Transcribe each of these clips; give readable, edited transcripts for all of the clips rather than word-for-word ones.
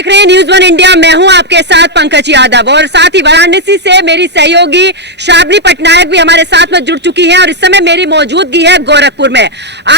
देख रहे हैं न्यूज़ 1 इंडिया। मैं हूं आपके साथ पंकज यादव और साथ ही वाराणसी से मेरी सहयोगी श्रावणी पटनायक भी हमारे साथ में जुड़ चुकी हैं और इस समय मेरी मौजूदगी है गोरखपुर में।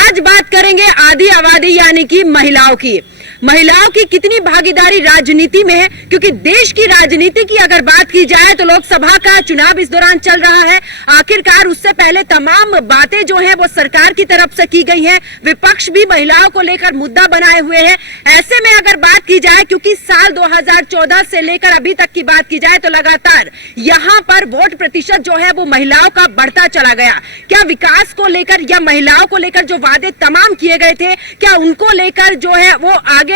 आज बात करेंगे आदि आबादी यानी कि महिलाओं की कितनी भागीदारी राजनीति में है, क्योंकि देश की राजनीति की अगर बात की जाए तो लोकसभा का चुनाव इस दौरान चल रहा है। आखिरकार उससे पहले तमाम बातें जो हैं वो सरकार की तरफ से की गई हैं। विपक्ष भी महिलाओं को लेकर मुद्दा बनाए हुए है। ऐसे में अगर बात की जाए, क्योंकि साल 2014 से लेकर अभी तक की बात की जाए तो लगातार यहाँ पर वोट प्रतिशत जो है वो महिलाओं का बढ़ता चला गया। क्या विकास को लेकर या महिलाओं को लेकर जो वादे तमाम किए गए थे, क्या उनको लेकर जो है वो आगे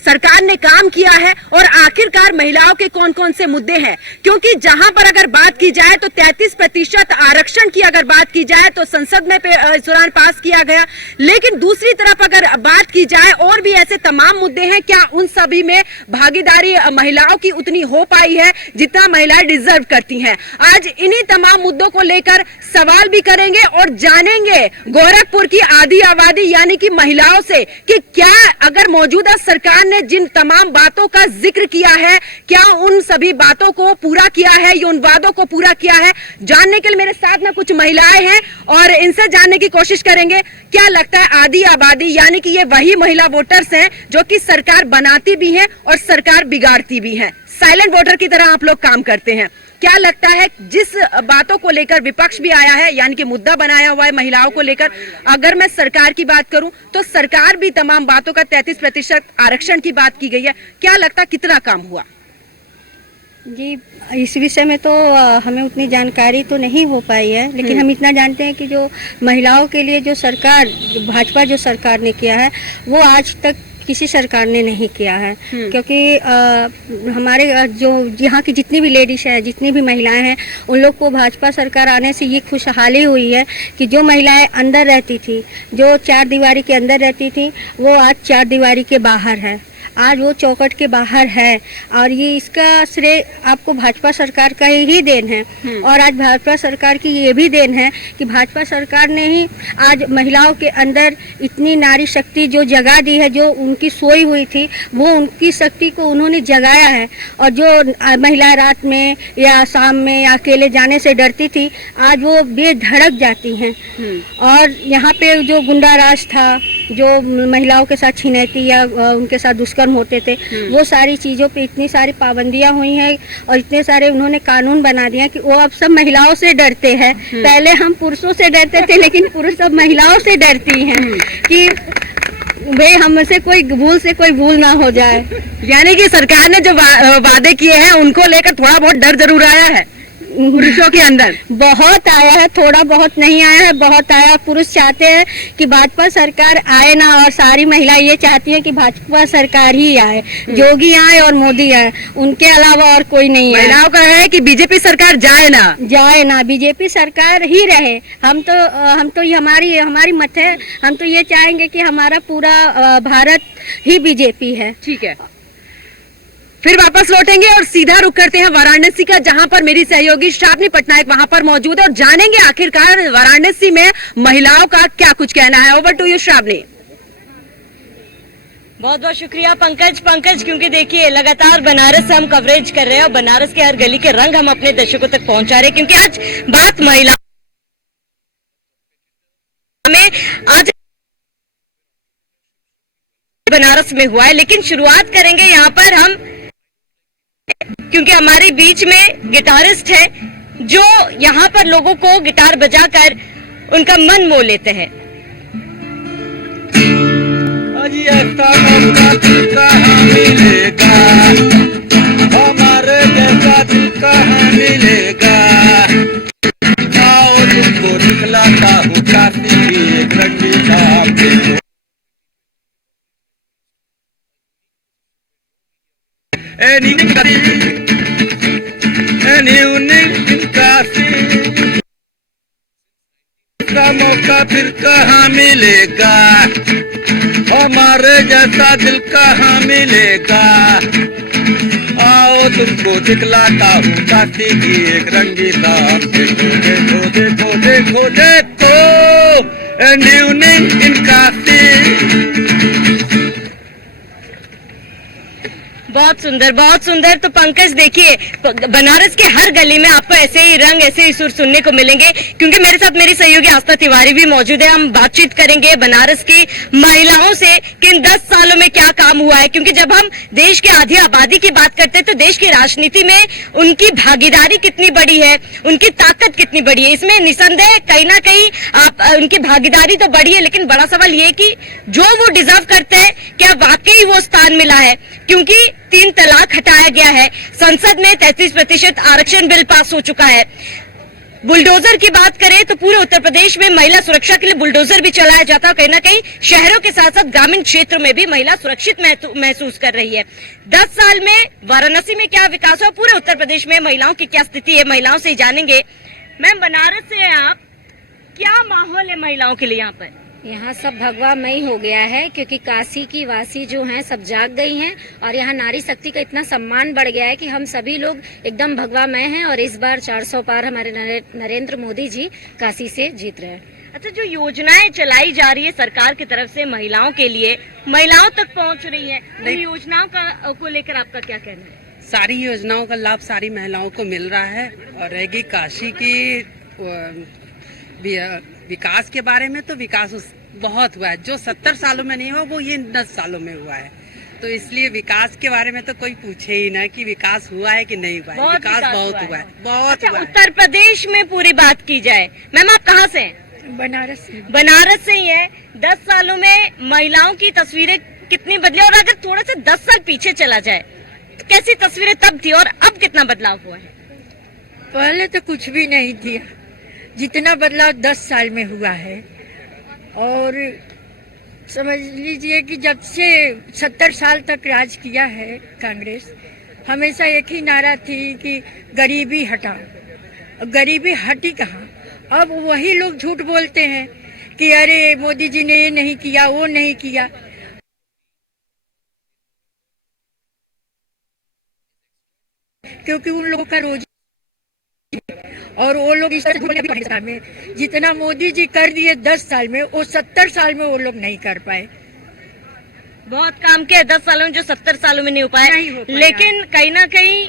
सरकार ने काम किया है? और आखिरकार महिलाओं के कौन कौन से मुद्दे हैं? क्योंकि जहां पर अगर बात की जाए तो 33% आरक्षण की अगर बात की जाए तो संसद में इस दौरान पास किया गया, लेकिन दूसरी तरफ अगर बात की जाए और भी ऐसे तमाम मुद्दे हैं, क्या उन सभी में भागीदारी महिलाओं की उतनी हो पाई है जितना महिलाएं डिजर्व करती हैं? आज इन्हीं तमाम मुद्दों को लेकर सवाल भी करेंगे और जानेंगे गोरखपुर की आदि आबादी यानी कि महिलाओं से कि क्या अगर मौजूदा सरकार ने जिन तमाम बातों का जिक्र किया है, क्या उन सभी बातों को पूरा किया है या उन वादों को पूरा किया है। जानने के लिए मेरे साथ में कुछ महिलाएं हैं और इनसे जानने की कोशिश करेंगे क्या लगता है आदि आबादी यानी कि ये वही महिला वोटर्स हैं जो कि सरकार बनाती भी हैं और सरकार बिगाड़ती भी हैं, साइलेंट वोटर की तरह आप लोग काम करते हैं। क्या लगता है जिस बातों को लेकर विपक्ष भी आया है यानी कि मुद्दा बनाया हुआ है महिलाओं को लेकर, अगर मैं सरकार की बात करूं तो सरकार भी तमाम बातों का 33% आरक्षण की बात की गई है, क्या लगता है कितना काम हुआ? जी, इस विषय में तो हमें उतनी जानकारी तो नहीं हो पाई है, लेकिन हम इतना जानते हैं कि जो महिलाओं के लिए जो सरकार भाजपा जो सरकार ने किया है वो आज तक किसी सरकार ने नहीं किया है। क्योंकि हमारे जो यहाँ की जितनी भी लेडीज हैं, जितनी भी महिलाएं हैं, उन लोग को भाजपा सरकार आने से ये खुशहाली हुई है कि जो महिलाएं अंदर रहती थी, जो चार दीवारी के अंदर रहती थी, वो आज चार दीवारी के बाहर है, आज वो चौखट के बाहर है। और ये इसका श्रेय आपको भाजपा सरकार का ही देन है। और आज भाजपा सरकार की ये भी देन है कि भाजपा सरकार ने ही आज महिलाओं के अंदर इतनी नारी शक्ति जो जगा दी है, जो उनकी सोई हुई थी वो उनकी शक्ति को उन्होंने जगाया है। और जो महिलाएं रात में या शाम में या अकेले जाने से डरती थी, आज वो बेधड़क जाती हैं। और यहाँ पे जो गुंडा राज था, जो महिलाओं के साथ छिनैती या उनके साथ दुष्कर्म होते थे, वो सारी चीज़ों पे इतनी सारी पाबंदियां हुई हैं और इतने सारे उन्होंने कानून बना दिए कि वो अब सब महिलाओं से डरते हैं। पहले हम पुरुषों से डरते थे, लेकिन पुरुष अब महिलाओं से डरती हैं कि भाई हमसे कोई भूल ना हो जाए। यानी कि सरकार ने जो वादे किए हैं उनको लेकर थोड़ा बहुत डर जरूर आया है पुरुषों के अंदर। बहुत आया है, थोड़ा बहुत नहीं आया है, बहुत आया। पुरुष चाहते हैं कि भाजपा सरकार आए ना, और सारी महिलाएं ये चाहती है कि भाजपा सरकार ही आए, जोगी आए और मोदी आए, उनके अलावा और कोई नहीं है। महिलाओं का है कि बीजेपी सरकार जाए ना, बीजेपी सरकार ही रहे। हम तो ये हमारी मत है, हम तो ये चाहेंगे कि हमारा पूरा भारत ही बीजेपी है। ठीक है, फिर वापस लौटेंगे और सीधा रुख करते हैं वाराणसी का, जहां पर मेरी सहयोगी श्रावणी पटनायक वहां पर मौजूद है और जानेंगे आखिरकार वाराणसी में महिलाओं का क्या कुछ कहना है। Over to you Shravani. बहुत बहुत शुक्रिया पंकज, क्योंकि देखिए लगातार बनारस से हम कवरेज कर रहे हैं और बनारस के हर गली के रंग हम अपने दर्शकों तक पहुंचा रहे हैं, क्योंकि आज बात महिला में आज बनारस में हुआ है। लेकिन शुरुआत करेंगे यहाँ पर हम, क्योंकि हमारे बीच में गिटारिस्ट है जो यहाँ पर लोगों को गिटार बजाकर उनका मन मोह लेते हैं। हमारे जैसा दिल कहाँ मिलेगा, आओ तुमको दिखलाता हूँ काशी की एक रंगीला। का मौका फिर कहाँ मिलेगा, हमारे जैसा दिल कहाँ मिलेगा, आओ तुमको दिखलाता हूँ काशी की एक रंगीला। देखो देखो देखो देखो एंड इवनिंग इन काशी। बहुत सुंदर। तो पंकज देखिए, बनारस के हर गली में आपको ऐसे ही रंग, ऐसे ही सुर सुनने को मिलेंगे, क्योंकि मेरे साथ मेरी सहयोगी आस्था तिवारी भी मौजूद है। हम बातचीत करेंगे बनारस की महिलाओं से कि इन 10 सालों में क्या काम हुआ है, क्योंकि जब हम देश की आधी आबादी की बात करते हैं तो देश की राजनीति में उनकी भागीदारी कितनी बड़ी है, उनकी ताकत कितनी बड़ी है, इसमें निसंदेह कहीं ना कहीं उनकी भागीदारी तो बड़ी है, लेकिन बड़ा सवाल ये कि जो वो डिजर्व करते हैं क्या वाकई वो स्थान मिला है, क्योंकि 3 तलाक हटाया गया है, संसद में 33% आरक्षण बिल पास हो चुका है। बुलडोजर की बात करें तो पूरे उत्तर प्रदेश में महिला सुरक्षा के लिए बुलडोजर भी चलाया जाता है। कहीं ना कहीं शहरों के साथ साथ ग्रामीण क्षेत्रों में भी महिला सुरक्षित महसूस कर रही है। 10 साल में वाराणसी में क्या विकास हुआ, पूरे उत्तर प्रदेश में महिलाओं की क्या स्थिति है, महिलाओं से ही जानेंगे। मैम, बनारस से हैं आप, क्या माहौल है महिलाओं के लिए यहाँ पर? यहाँ सब भगवामय हो गया है, क्योंकि काशी की वासी जो हैं सब जाग गई हैं और यहाँ नारी शक्ति का इतना सम्मान बढ़ गया है कि हम सभी लोग एकदम भगवामय हैं। और इस बार 400 पार हमारे नरेंद्र मोदी जी काशी से जीत रहे हैं। अच्छा, जो योजनाएं चलाई जा रही है सरकार की तरफ से महिलाओं के लिए, महिलाओं तक पहुँच रही है, तो योजनाओं को लेकर आपका क्या कहना है? सारी योजनाओं का लाभ सारी महिलाओं को मिल रहा है। और रहेगी काशी की विकास के बारे में, तो विकास बहुत हुआ है। जो 70 सालों में नहीं हुआ वो ये 10 सालों में हुआ है। तो इसलिए विकास के बारे में तो कोई पूछे ही ना कि विकास हुआ है कि नहीं हुआ है। विकास बहुत हुआ है, बहुत। अच्छा, उत्तर प्रदेश में पूरी बात की जाए, मैम आप कहाँ से हैं? बनारस से ही है। 10 सालों में महिलाओं की तस्वीरें कितनी बदली, और अगर थोड़ा सा 10 साल पीछे चला जाए तो कैसी तस्वीरें तब थी और अब कितना बदलाव हुआ है? पहले तो कुछ भी नहीं थी, जितना बदलाव 10 साल में हुआ है। और समझ लीजिए कि जब से 70 साल तक राज किया है कांग्रेस, हमेशा एक ही नारा थी कि गरीबी हटाओ। गरीबी हटी कहाँ? अब वही लोग झूठ बोलते हैं कि अरे मोदी जी ने ये नहीं किया, वो नहीं किया। क्योंकि उन लोगों का रोज, और वो लोग इस तरह में जितना मोदी जी कर दिए 10 साल में, वो 70 साल में वो लोग नहीं कर पाए। बहुत काम किया 10 सालों में, जो 70 सालों में नहीं हो पाया। लेकिन कहीं ना कहीं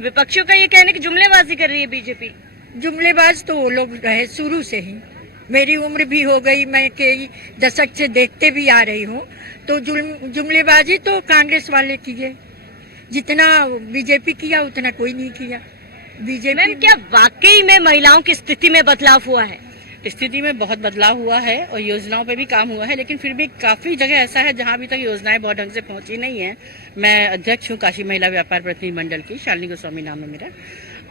विपक्षियों का ये कहना है कि जुमलेबाजी कर रही है बीजेपी। जुमलेबाज तो वो लोग रहे शुरू से ही। मेरी उम्र भी हो गई, मैं कई दशक से देखते भी आ रही हूँ। तो जुमलेबाजी तो कांग्रेस वाले किए, जितना बीजेपी किया उतना कोई नहीं किया। बीजेपी। क्या वाकई में महिलाओं की स्थिति में बदलाव हुआ है? स्थिति में बहुत बदलाव हुआ है और योजनाओं पे भी काम हुआ है, लेकिन फिर भी काफी जगह ऐसा है जहां अभी तक योजनाएं बहुत ढंग से पहुंची नहीं है। मैं अध्यक्ष हूं काशी महिला व्यापार प्रतिनिधि मंडल की, शालिनी गोस्वामी नाम है मेरा।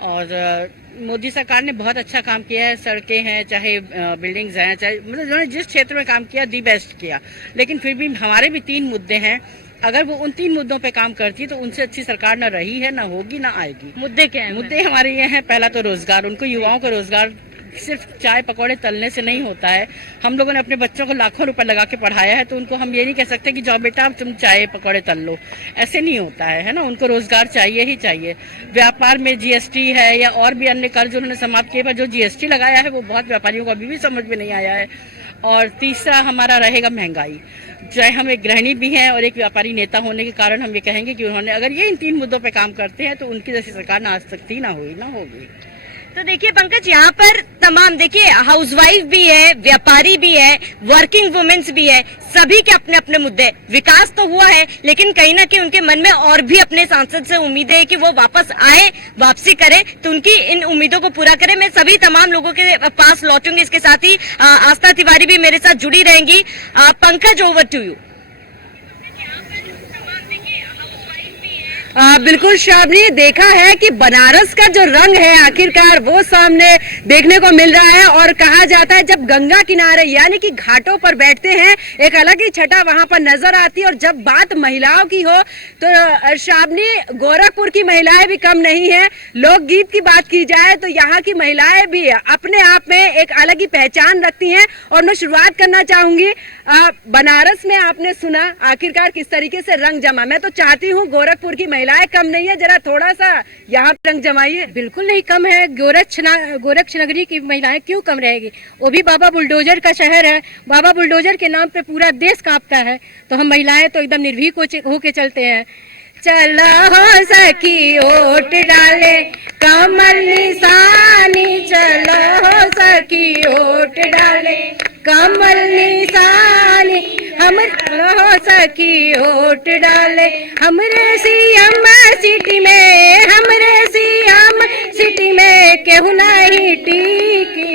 और मोदी सरकार ने बहुत अच्छा काम किया है। सड़कें हैं, चाहे बिल्डिंग्स हैं, चाहे मतलब उन्होंने जिस क्षेत्र में काम किया दी बेस्ट किया। लेकिन फिर भी हमारे भी 3 मुद्दे हैं। अगर वो उन 3 मुद्दों पे काम करती है तो उनसे अच्छी सरकार न रही है, न होगी, न आएगी। मुद्दे क्या हैं? मुद्दे हमारे ये हैं, पहला तो रोजगार। उनको युवाओं को रोजगार सिर्फ चाय पकौड़े तलने से नहीं होता है। हम लोगों ने अपने बच्चों को लाखों रुपए लगा के पढ़ाया है, तो उनको हम ये नहीं कह सकते कि जाओ बेटा तुम चाय पकौड़े तल लो, ऐसे नहीं होता है ना। उनको रोजगार चाहिए ही चाहिए। व्यापार में जीएसटी है या और भी अन्य कर्ज उन्होंने समाप्त किए, पर जो जीएसटी लगाया है वो बहुत व्यापारियों को अभी भी समझ में नहीं आया है। और तीसरा हमारा रहेगा महंगाई। चाहे हम एक गृहिणी भी हैं और एक व्यापारी नेता होने के कारण हम ये कहेंगे कि उन्होंने अगर ये इन 3 मुद्दों पे काम करते हैं तो उनकी जैसी सरकार ना आज तक थी, ना हुई, ना होगी। तो देखिए पंकज, यहाँ पर तमाम देखिए हाउसवाइफ भी है, व्यापारी भी है, वर्किंग वुमेन्स भी है, सभी के अपने अपने मुद्दे। विकास तो हुआ है, लेकिन कहीं ना कहीं उनके मन में और भी अपने सांसद से उम्मीदें है कि वो वापस आए, वापसी करे, तो उनकी इन उम्मीदों को पूरा करें। मैं सभी तमाम लोगों के पास लौटूंगी। इसके साथ ही आस्था तिवारी भी मेरे साथ जुड़ी रहेंगी। Pankaj, over to you. बिल्कुल शाबनी, देखा है कि बनारस का जो रंग है आखिरकार वो सामने देखने को मिल रहा है। और कहा जाता है जब गंगा किनारे यानी कि घाटों पर बैठते हैं एक अलग ही छटा वहां पर नजर आती है। और जब बात महिलाओं की हो तो शाबनी, गोरखपुर की महिलाएं भी कम नहीं है। लोकगीत की बात की जाए तो यहाँ की महिलाएं भी अपने आप में एक अलग ही पहचान रखती हैं। और मैं शुरुआत करना चाहूंगी, बनारस में आपने सुना आखिरकार किस तरीके से रंग जमा। मैं तो चाहती हूँ गोरखपुर की महिलाएं कम नहीं है, जरा थोड़ा सा यहाँ रंग जमाइए। बिल्कुल नहीं कम है। गोरक्ष नगरी की महिलाएं क्यों कम रहेगी? वो भी बाबा बुलडोजर का शहर है। बाबा बुलडोजर के नाम पे पूरा देश कांपता है, तो हम महिलाएं तो एकदम निर्भीक होके चलते हैं। चलो हो सखी वोट डाले कमल निशानी, चलो हो सखी वोट डाले कमल निशानी, हम हो सखी वोट डाले हमरे सीएम सिटी में, हमरे सीएम सिटी में केहू नहीं टिकी,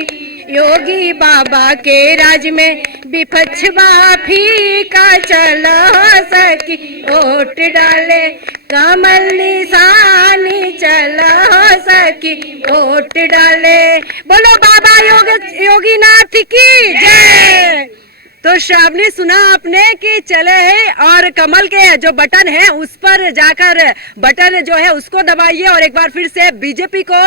योगी बाबा के राज में विपक्षवा फीका, चलो सखी वोट डाले कमल निशानी, चलो सखी वोट डाले। बोलो बाबा योगीनाथ की जय। तो श्रावणी सुना आपने कि चले है और कमल के जो बटन है उस पर जाकर बटन जो है उसको दबाइए और एक बार फिर से बीजेपी को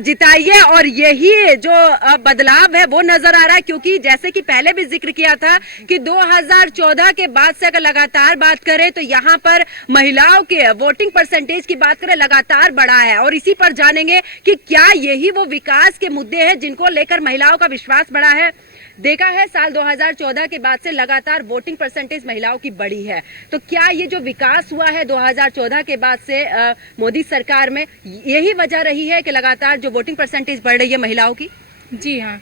जिताइए। और यही जो बदलाव है वो नजर आ रहा है, क्योंकि जैसे कि पहले भी जिक्र किया था कि 2014 के बाद से अगर लगातार बात करें तो यहाँ पर महिलाओं के वोटिंग परसेंटेज की बात करें लगातार बढ़ा है। और इसी पर जानेंगे कि क्या यही वो विकास के मुद्दे हैं जिनको लेकर महिलाओं का विश्वास बढ़ा है। देखा है साल 2014 के बाद से लगातार वोटिंग परसेंटेज महिलाओं की बढ़ी है, तो क्या ये जो विकास हुआ है 2014 के बाद से मोदी सरकार में, यही वजह रही है कि लगातार जो वोटिंग परसेंटेज बढ़ रही है महिलाओं की? जी हाँ,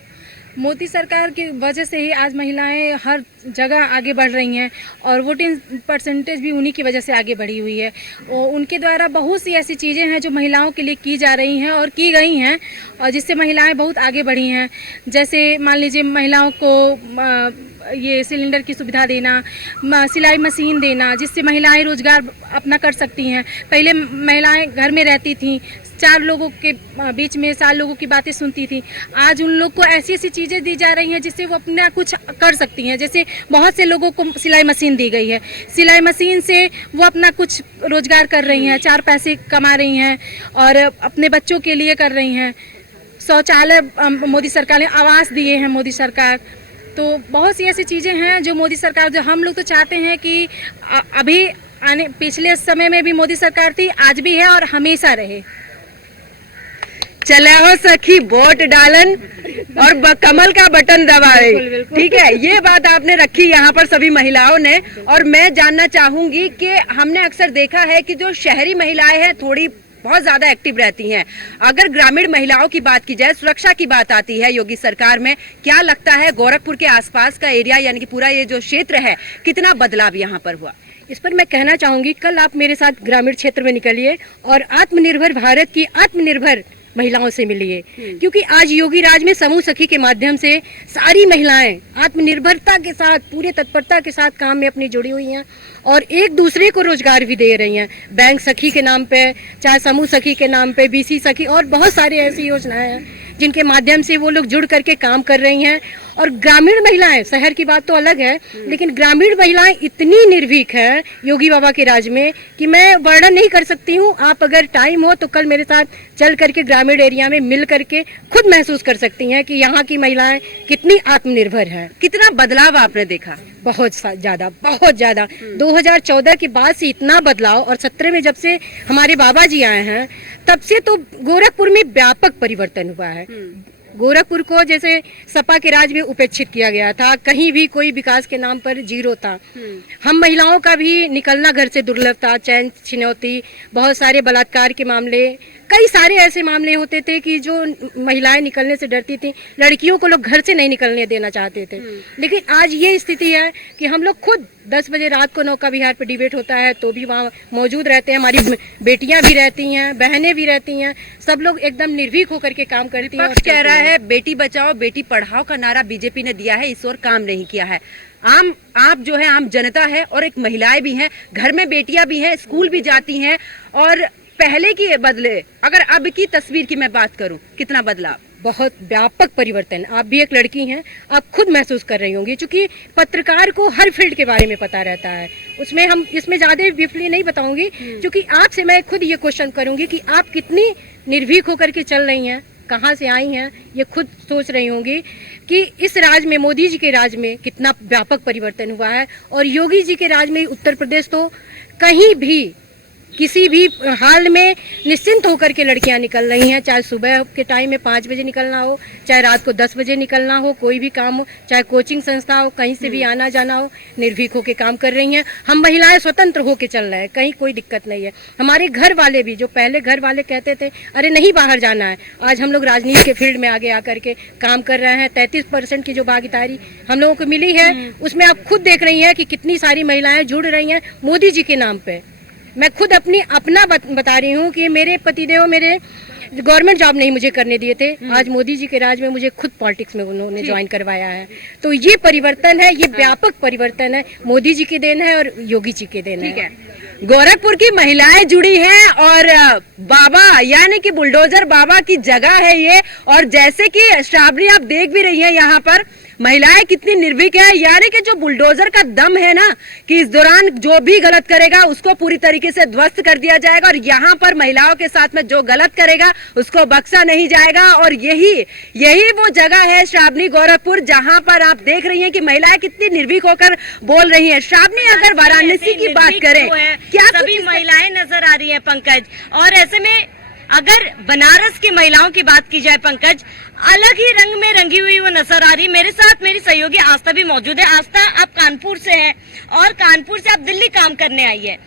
मोदी सरकार की वजह से ही आज महिलाएं हर जगह आगे बढ़ रही हैं और वोटिंग परसेंटेज भी उन्हीं की वजह से आगे बढ़ी हुई है। और उनके द्वारा बहुत सी ऐसी चीज़ें हैं जो महिलाओं के लिए की जा रही हैं और की गई हैं और जिससे महिलाएं बहुत आगे बढ़ी हैं। जैसे मान लीजिए महिलाओं को ये सिलेंडर की सुविधा देना, सिलाई मशीन देना, जिससे महिलाएं रोजगार अपना कर सकती हैं। पहले महिलाएं घर में रहती थीं, 4 लोगों के बीच में 4 लोगों की बातें सुनती थी। आज उन लोग को ऐसी ऐसी चीज़ें दी जा रही हैं जिससे वो अपना कुछ कर सकती हैं। जैसे बहुत से लोगों को सिलाई मशीन दी गई है, सिलाई मशीन से वो अपना कुछ रोजगार कर रही हैं, 4 पैसे कमा रही हैं और अपने बच्चों के लिए कर रही हैं। शौचालय मोदी सरकार ने आवास दिए हैं मोदी सरकार। तो बहुत सी ऐसी चीज़ें हैं जो मोदी सरकार, जो हम लोग तो चाहते हैं कि अभी पिछले समय में भी मोदी सरकार थी, आज भी है और हमेशा रहे। चले हो सखी वोट डालन और कमल का बटन दबाए, ठीक है, ये बात आपने रखी यहाँ पर सभी महिलाओं ने। और मैं जानना चाहूंगी कि हमने अक्सर देखा है कि जो शहरी महिलाएं हैं थोड़ी बहुत ज्यादा एक्टिव रहती हैं। अगर ग्रामीण महिलाओं की बात की जाए, सुरक्षा की बात आती है योगी सरकार में, क्या लगता है गोरखपुर के आसपास का एरिया यानी कि पूरा ये जो क्षेत्र है, कितना बदलाव यहाँ पर हुआ? इस पर मैं कहना चाहूंगी, कल आप मेरे साथ ग्रामीण क्षेत्र में निकलिए और आत्मनिर्भर भारत की आत्मनिर्भर महिलाओं से मिलिए, क्योंकि आज योगी राज में समूह सखी के माध्यम से सारी महिलाएं आत्मनिर्भरता के साथ, पूरे तत्परता के साथ काम में अपनी जुड़ी हुई हैं और एक दूसरे को रोजगार भी दे रही हैं। बैंक सखी के नाम पे, चाहे समूह सखी के नाम पे, बीसी सखी और बहुत सारी ऐसी योजनाएं हैं जिनके माध्यम से वो लोग जुड़ करके काम कर रही हैं। और ग्रामीण महिलाएं, शहर की बात तो अलग है, लेकिन ग्रामीण महिलाएं इतनी निर्भीक हैं योगी बाबा के राज में कि मैं वर्णन नहीं कर सकती हूँ। आप अगर टाइम हो तो कल मेरे साथ चल करके ग्रामीण एरिया में मिल करके खुद महसूस कर सकती हैं कि यहाँ की महिलाएं कितनी आत्मनिर्भर हैं। कितना बदलाव आपने देखा? बहुत ज्यादा, बहुत ज्यादा। 2014 के बाद से इतना बदलाव, और 17 में जब से हमारे बाबा जी आए हैं तब से तो गोरखपुर में व्यापक परिवर्तन हुआ है। गोरखपुर को जैसे सपा के राज में उपेक्षित किया गया था, कहीं भी कोई विकास के नाम पर जीरो था। हम महिलाओं का भी निकलना घर से दुर्लभ था, चैन छिनौती, बहुत सारे बलात्कार के मामले, कई सारे ऐसे मामले होते थे कि जो महिलाएं निकलने से डरती थी। लड़कियों को लोग घर से नहीं निकलने देना चाहते थे। लेकिन आज ये स्थिति है कि हम लोग खुद 10 बजे रात को नौका विहार पे डिबेट होता है तो भी वहाँ मौजूद रहते हैं। हमारी बेटियां भी रहती हैं, बहनें भी रहती हैं, सब लोग एकदम निर्भीक होकर के काम करती हैं। पक्ष कह रहा है बेटी बचाओ बेटी पढ़ाओ का नारा बीजेपी ने दिया है, इस ओर काम नहीं किया है। आप जो है आम जनता है और एक महिलाएं भी हैं, घर में बेटियां भी हैं, स्कूल भी जाती हैं, और पहले की बदले अगर अब की तस्वीर की मैं बात करूं, कितना बदलाव? बहुत व्यापक परिवर्तन। आप भी एक लड़की हैं, आप खुद महसूस कर रही होंगी, क्योंकि पत्रकार को हर फील्ड के बारे में पता रहता है। उसमें हम इसमें ज्यादा ब्रीफली नहीं बताऊंगी, क्योंकि आपसे मैं खुद ये क्वेश्चन करूंगी कि आप कितनी निर्भीक होकर के चल रही हैं, कहाँ से आई हैं, ये खुद सोच रही होंगी कि इस राज में, मोदी जी के राज में कितना व्यापक परिवर्तन हुआ है। और योगी जी के राज में उत्तर प्रदेश तो कहीं भी किसी भी हाल में निश्चिंत होकर के लड़कियां निकल रही हैं, चाहे सुबह के टाइम में 5 बजे निकलना हो, चाहे रात को 10 बजे निकलना हो, कोई भी काम हो, चाहे कोचिंग संस्था हो, कहीं से भी आना जाना हो, निर्भीक होकर काम कर रही हैं। हम महिलाएं स्वतंत्र होकर चल रहे हैं, कहीं कोई दिक्कत नहीं है। हमारे घर वाले भी, जो पहले घर वाले कहते थे अरे नहीं बाहर जाना है, आज हम लोग राजनीति के फील्ड में आगे आकर के काम कर रहे हैं। 33% की जो भागीदारी हम लोगों को मिली है, उसमें आप खुद देख रही हैं कि कितनी सारी महिलाएं जुड़ रही हैं मोदी जी के नाम पे। मैं खुद अपना बता रही हूँ कि मेरे पतिदेव मेरे गवर्नमेंट जॉब नहीं मुझे करने दिए थे, आज मोदी जी के राज में मुझे खुद पॉलिटिक्स में उन्होंने ज्वाइन करवाया है। तो ये परिवर्तन है, ये व्यापक परिवर्तन है, मोदी जी की देन है और योगी जी की देन है। गोरखपुर की महिलाएं जुड़ी हैं और बाबा यानी कि बुलडोजर बाबा की जगह है ये। और जैसे कि श्रावणी आप देख भी रही हैं यहाँ पर महिलाएं कितनी निर्भीक है, यानी कि जो बुलडोजर का दम है ना कि इस दौरान जो भी गलत करेगा उसको पूरी तरीके से ध्वस्त कर दिया जाएगा और यहाँ पर महिलाओं के साथ में जो गलत करेगा उसको बख्शा नहीं जाएगा। और यही वो जगह है श्रावणी गोरखपुर, जहाँ पर आप देख रही हैं कि महिलाएं कितनी निर्भीक होकर बोल रही हैं। श्रावणी अगर वाराणसी की बात करें, क्या सभी महिलाएं नजर आ रही हैं पंकज, और ऐसे में अगर बनारस की महिलाओं की बात की जाए पंकज, अलग ही रंग में रंगी हुई वो नजर आ रही। मेरे साथ मेरी सहयोगी आस्था भी मौजूद है। आस्था, आप कानपुर से हैं और कानपुर से आप दिल्ली काम करने आई है,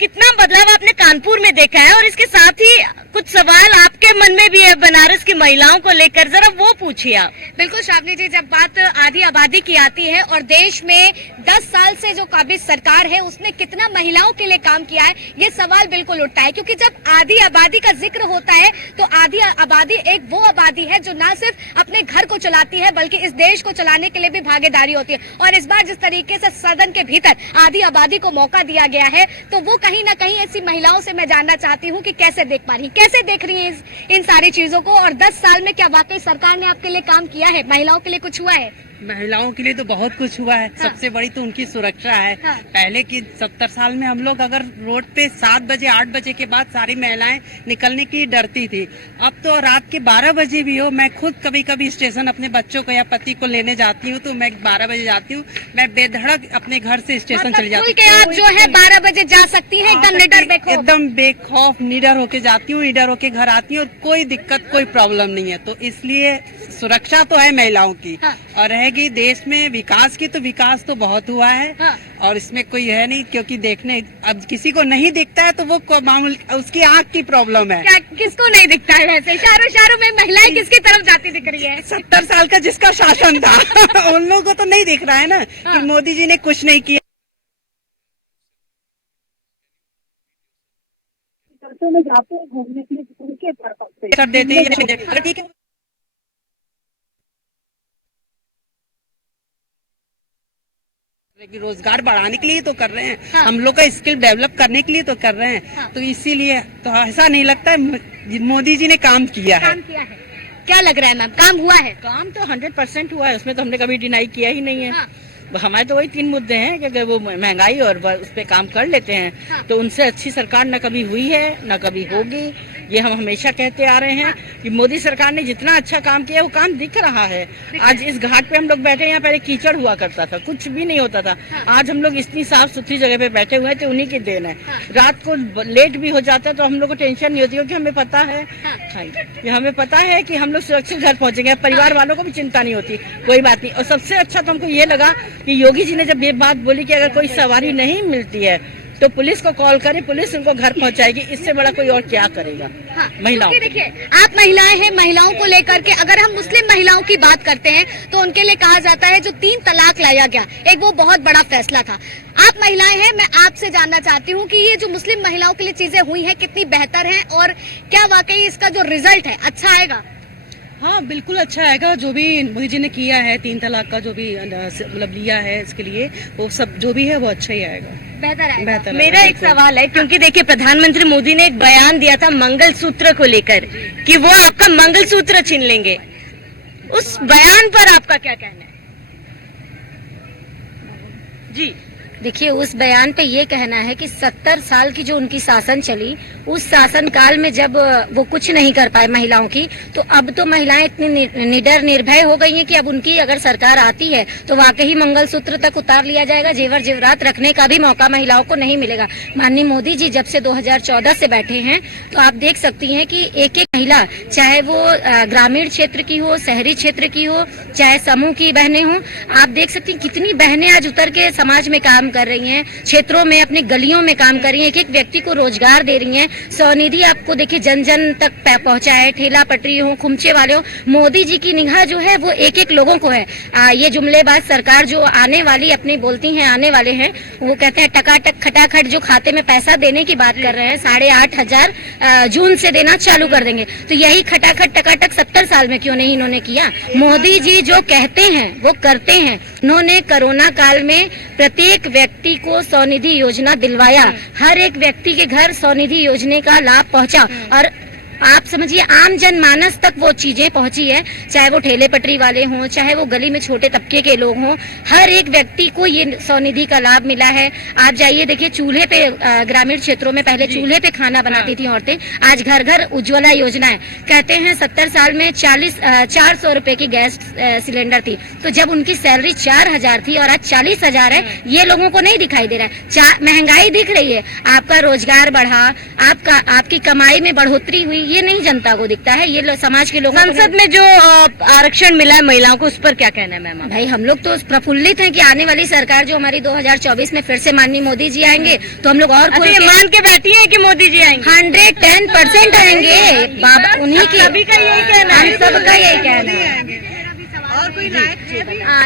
कितना बदलाव आपने कानपुर में देखा है? और इसके साथ ही कुछ सवाल आपके मन में भी है बनारस की महिलाओं को लेकर, जरा वो पूछिए आप। बिल्कुल श्रावणी जी, जब बात आधी आबादी की आती है और देश में 10 साल से जो काबिज सरकार है उसने कितना महिलाओं के लिए काम किया है, ये सवाल बिल्कुल उठता है। क्योंकि जब आधी आबादी का जिक्र होता है तो आधी आबादी एक वो आबादी है जो ना सिर्फ अपने घर को चलाती है बल्कि इस देश को चलाने के लिए भी भागीदारी होती है। और इस बार जिस तरीके से सदन के भीतर आधी आबादी को मौका दिया गया है, तो वो कहीं ना कहीं ऐसी महिलाओं से मैं जानना चाहती हूँ कि कैसे देख पा रही, कैसे देख रही है इन सारी चीजों को। और 10 साल में क्या वाकई सरकार ने आपके लिए काम किया है, महिलाओं के लिए कुछ हुआ है? महिलाओं के लिए तो बहुत कुछ हुआ है। सबसे बड़ी तो उनकी सुरक्षा है। पहले की 70 साल में हम लोग अगर रोड पे 7 बजे 8 बजे के बाद सारी महिलाएं निकलने की डरती थी। अब तो रात के 12 बजे भी हो, मैं खुद कभी कभी स्टेशन अपने बच्चों को या पति को लेने जाती हूँ, तो मैं 12 बजे जाती हूँ, मैं बेधड़क अपने घर से स्टेशन चली जाती हूँ। आप जो है 12 बजे जा सकती है एकदम निडर बेखौफ? एकदम बेखौफ निडर होके जाती हूँ, निडर होके घर आती हूँ और कोई दिक्कत कोई प्रॉब्लम नहीं है। तो इसलिए सुरक्षा तो है महिलाओं की। और रहेगी देश में विकास की, तो विकास तो बहुत हुआ है और इसमें कोई है नहीं, क्योंकि देखने अब किसी को नहीं दिखता है तो वो मामूल उसकी आंख की प्रॉब्लम है। क्या किसको नहीं दिखता है वैसे? शहरों में महिलाएं किसकी तरफ जाती दिख रही है? 70 साल का जिसका शासन था उन लोगों को तो नहीं दिख रहा है ना कि मोदी जी ने कुछ नहीं किया। में जाते हैं घूमने के लिए, उनके पर्पस से देते हैं, ठीक है। रोजगार बढ़ाने के लिए तो कर रहे हैं, हम लोग का स्किल डेवलप करने के लिए तो कर रहे हैं। तो इसीलिए तो ऐसा नहीं लगता है मोदी जी ने काम किया है। क्या लग रहा है मैम, काम हुआ है? काम तो 100% हुआ है, उसमें तो हमने कभी डिनाई किया ही नहीं है। हमारे तो वही 3 मुद्दे हैं कि अगर वो महंगाई और उस पर काम कर लेते हैं तो उनसे अच्छी सरकार न कभी हुई है न कभी होगी। ये हम हमेशा कहते आ रहे हैं कि मोदी सरकार ने जितना अच्छा काम किया वो काम दिख रहा है। आज इस घाट पे हम लोग बैठे, यहाँ पहले कीचड़ हुआ करता था, कुछ भी नहीं होता था। आज हम लोग इतनी साफ सुथरी जगह पे बैठे हुए हैं तो उन्हीं की देन है। रात को लेट भी हो जाता है तो हम लोग को टेंशन नहीं होती, क्योंकि हमें पता है हमें पता है कि हम लोग सुरक्षित घर पहुंचेंगे। परिवार वालों को भी चिंता नहीं होती, कोई बात नहीं। और सबसे अच्छा तो हमको ये लगा कि योगी जी ने जब ये बात बोली कि अगर कोई सवारी नहीं मिलती है तो पुलिस को कॉल करे, पुलिस उनको घर पहुंचाएगी। इससे बड़ा कोई और क्या करेगा महिलाओं के? देखिए, आप महिलाएं हैं, महिलाओं को लेकर के अगर हम मुस्लिम महिलाओं की बात करते हैं तो उनके लिए कहा जाता है जो 3 तलाक लाया गया, एक वो बहुत बड़ा फैसला था। आप महिलाएं हैं, मैं आपसे जानना चाहती हूँ कि ये जो मुस्लिम महिलाओं के लिए चीजें हुई हैं कितनी बेहतर है और क्या वाकई इसका जो रिजल्ट है अच्छा आएगा? हाँ, बिल्कुल अच्छा आएगा। जो भी मोदी जी ने किया है 3 तलाक का जो भी मतलब लिया है, इसके लिए वो सब जो भी है वो अच्छा ही आएगा, बेहतर आएगा। मेरा एक सवाल है, क्योंकि देखिए प्रधानमंत्री मोदी ने एक बयान दिया था मंगलसूत्र को लेकर कि वो आपका मंगलसूत्र छीन लेंगे, उस बयान पर आपका क्या कहना है? जी देखिए, उस बयान पे ये कहना है कि 70 साल की जो उनकी शासन चली, उस शासन काल में जब वो कुछ नहीं कर पाए महिलाओं की, तो अब तो महिलाएं इतनी निडर निर्भय हो गई हैं कि अब उनकी अगर सरकार आती है तो वाकई मंगलसूत्र तक उतार लिया जाएगा, जेवर जेवरात रखने का भी मौका महिलाओं को नहीं मिलेगा। माननीय मोदी जी जब से 2014 से बैठे हैं तो आप देख सकती हैं कि एक एक महिला, चाहे वो ग्रामीण क्षेत्र की हो, शहरी क्षेत्र की हो, चाहे समूह की बहनें हो, आप देख सकती हैं कितनी बहनें आज उतर के समाज में काम कर रही हैं, क्षेत्रों में अपनी गलियों में काम कर रही हैं, एक एक व्यक्ति को रोजगार दे रही हैं। स्वनिधि आपको देखिए जन जन तक पहुंचा है, ठेला पटरी हो, खुमचे वाले हो, मोदी जी की निगाह जो है वो एक एक लोगों को है। ये जुमलेबाज सरकार जो आने वाली अपनी बोलती हैं आने वाले हैं, वो कहते हैं टकाटक खटाखट जो खाते में पैसा देने की बात कर रहे हैं, 8,500 जून से देना चालू कर देंगे। तो यही खटाखट टकाटक 70 साल में क्यों नहीं इन्होंने किया? मोदी जी जो कहते हैं वो करते हैं। उन्होंने कोरोना काल में प्रत्येक व्यक्ति को स्वनिधि योजना दिलवाया, हर एक व्यक्ति के घर स्वनिधि योजना का लाभ पहुंचा, और आप समझिए आम जनमानस तक वो चीजें पहुंची है, चाहे वो ठेले पटरी वाले हों, चाहे वो गली में छोटे तबके के लोग हों, हर एक व्यक्ति को ये स्वनिधि का लाभ मिला है। आप जाइए देखिए, चूल्हे पे ग्रामीण क्षेत्रों में पहले चूल्हे पे खाना बनाती थी औरतें, आज घर घर उज्ज्वला योजना है। कहते हैं 70 साल में 400 रुपए की गैस सिलेंडर थी, तो जब उनकी सैलरी 4,000 थी और आज 40,000 है, ये लोगों को नहीं दिखाई दे रहा है। महंगाई दिख रही है, आपका रोजगार बढ़ा, आपकी कमाई में बढ़ोतरी हुई, ये नहीं जनता को दिखता है, ये समाज के लोगों को। संसद में जो आरक्षण मिला है महिलाओं को, उस पर क्या कहना है मैम? भाई हम लोग तो प्रफुल्लित हैं कि आने वाली सरकार जो हमारी 2024 में फिर से माननीय मोदी जी आएंगे तो हम लोग और मान के बैठी है कि मोदी जी आएंगे? 110% आएंगे बाबा, उन्हीं की, सभी का यही कहना है, हम सबका यही कहना है। और कोई